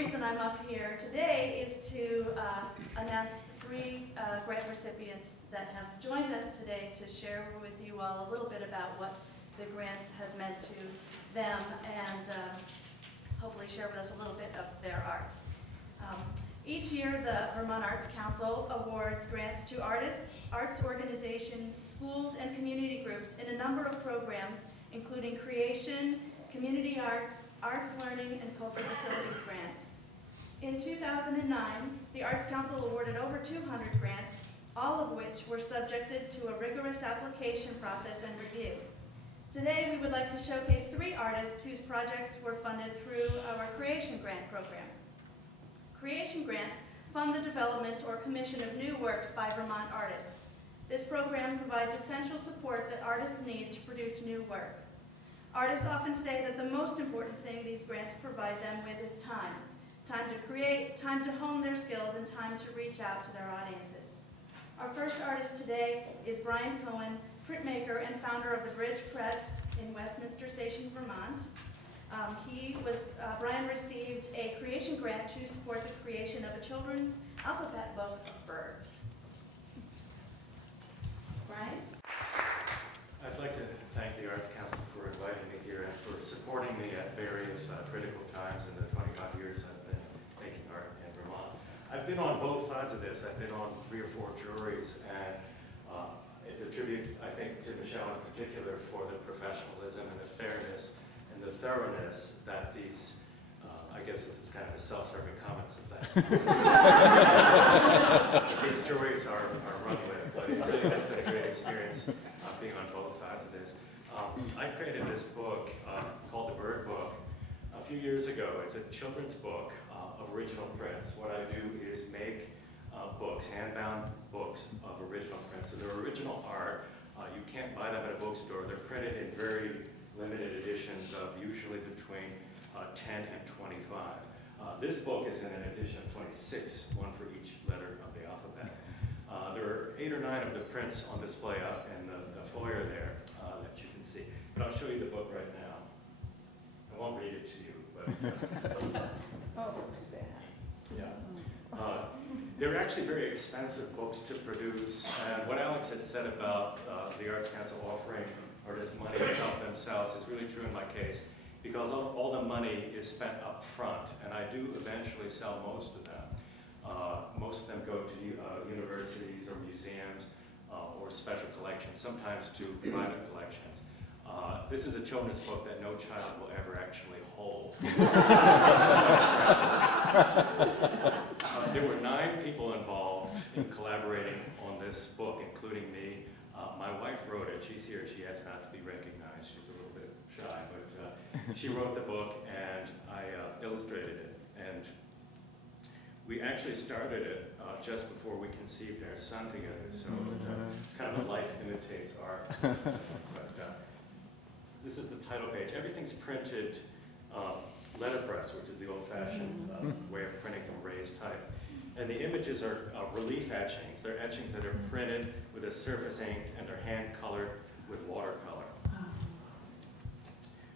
reason I'm up here today is to announce 3 grant recipients that have joined us today to share with you all a little bit about what the grant has meant to them and hopefully share with us a little bit of their art. Each year, the Vermont Arts Council awards grants to artists, arts organizations, schools, and community groups in a number of programs, including creation, community arts, arts learning, and cultural facilities grants. In 2009, the Arts Council awarded over 200 grants, all of which were subjected to a rigorous application process and review. Today, we would like to showcase 3 artists whose projects were funded through our Creation Grant program. Creation grants fund the development or commission of new works by Vermont artists. This program provides essential support that artists need to produce new work. Artists often say that the most important thing these grants provide them with is time. Time to create, time to hone their skills, and time to reach out to their audiences. Our first artist today is Brian Cohen, printmaker and founder of the Bridge Press in Westminster Station, Vermont. Brian received a creation grant to support the creation of a children's alphabet book of birds. Brian? I'd like to thank the Arts Council for inviting me here and for supporting me at various critical times in the 25 years I've been making art in Vermont. I've been on both sides of this. I've been on 3 or 4 juries, and it's a tribute, I think, to Michelle in particular for the professionalism and the fairness and the thoroughness that these, I guess this is kind of a self-serving comment since these juries are run with, but it really has been a great experience being on both sides of this. I created this book called The Bird Book a few years ago. It's a children's book of original prints. What I do is make books, hand-bound books of original prints. So they're original art. You can't buy them at a bookstore. They're printed in very limited editions of usually between 10 and 25. This book is in an edition of 26, one for each letter of the alphabet. There are 8 or 9 of the prints on display up in the foyer there that you can see. But I'll show you the book right now. I won't read it to you, but yeah. They're actually very expensive books to produce, and what Alex had said about the Arts Council offering artists money to help themselves is really true in my case, because all the money is spent up front, and I do eventually sell most of them. Most of them go to universities or museums or special collections, sometimes to private collections. This is a children's book that no child will ever actually hold. There were 9 people involved in collaborating on this book, including me. My wife wrote it. She's here. She has not to be recognized. She's a little bit shy, but she wrote the book, and I illustrated it. And we actually started it just before we conceived our son together, so it's kind of a life imitates art. But this is the title page. Everything's printed letterpress, which is the old-fashioned way of printing from raised type. And the images are relief etchings. They're etchings that are printed with a surface ink, and they're hand-colored with watercolor.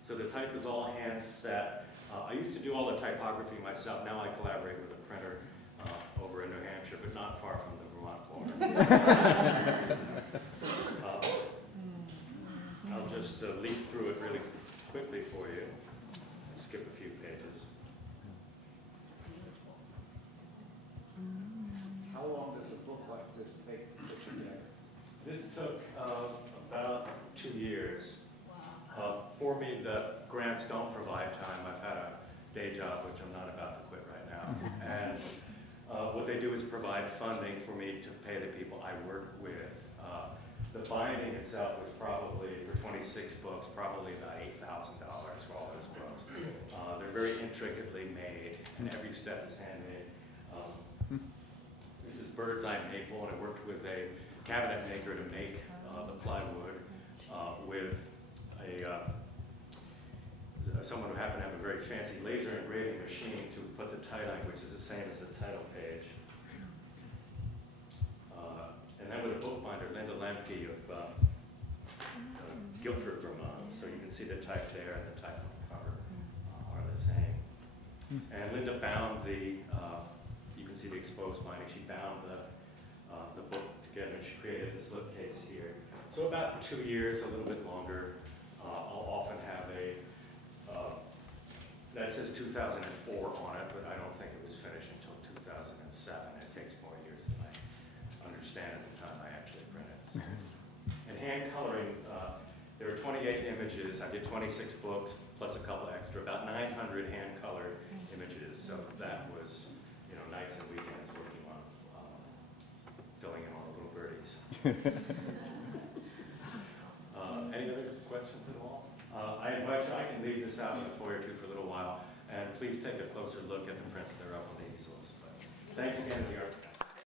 So the type is all hand set. I used to do all the typography myself. Now I collaborate with a printer over in New Hampshire, but not far from the Vermont border. I'll just leaf through it really quickly for you. Skip a few pages. How long does a book like this take to put together? This took about 2 years. For me, the grants don't provide time. I've had a day job, which I'm not about to quit right now. And what they do is provide funding for me to pay the people I work with. The binding itself was probably, for 26 books, probably about $8,000 for all those books. They're very intricately made, and every step is handmade. This is bird's eye maple, and I worked with a cabinet maker to make the plywood with someone who happened to have a very fancy laser engraving machine to put the tie-line, which is the same as the title page. And then with a bookbinder, Linda Lemke of Guilford, Vermont. So you can see the type there and the type on the cover are the same. And Linda bound exposed binding. She bound the book together, and she created the slipcase here. So about 2 years, a little bit longer. I'll often have a, that says 2004 on it, but I don't think it was finished until 2007. It takes more years than I understand at the time I actually printed it. So. And hand coloring, there are 28 images. I did 26 books plus a couple extra, about 900 hand-colored images. So that was, you know, nights and weekends working on filling in all the little birdies. Any other questions at all? I invite you, I can leave this out in the foyer too for a little while, and please take a closer look at the prints that are up on the easels. But thanks again to the Arts Council.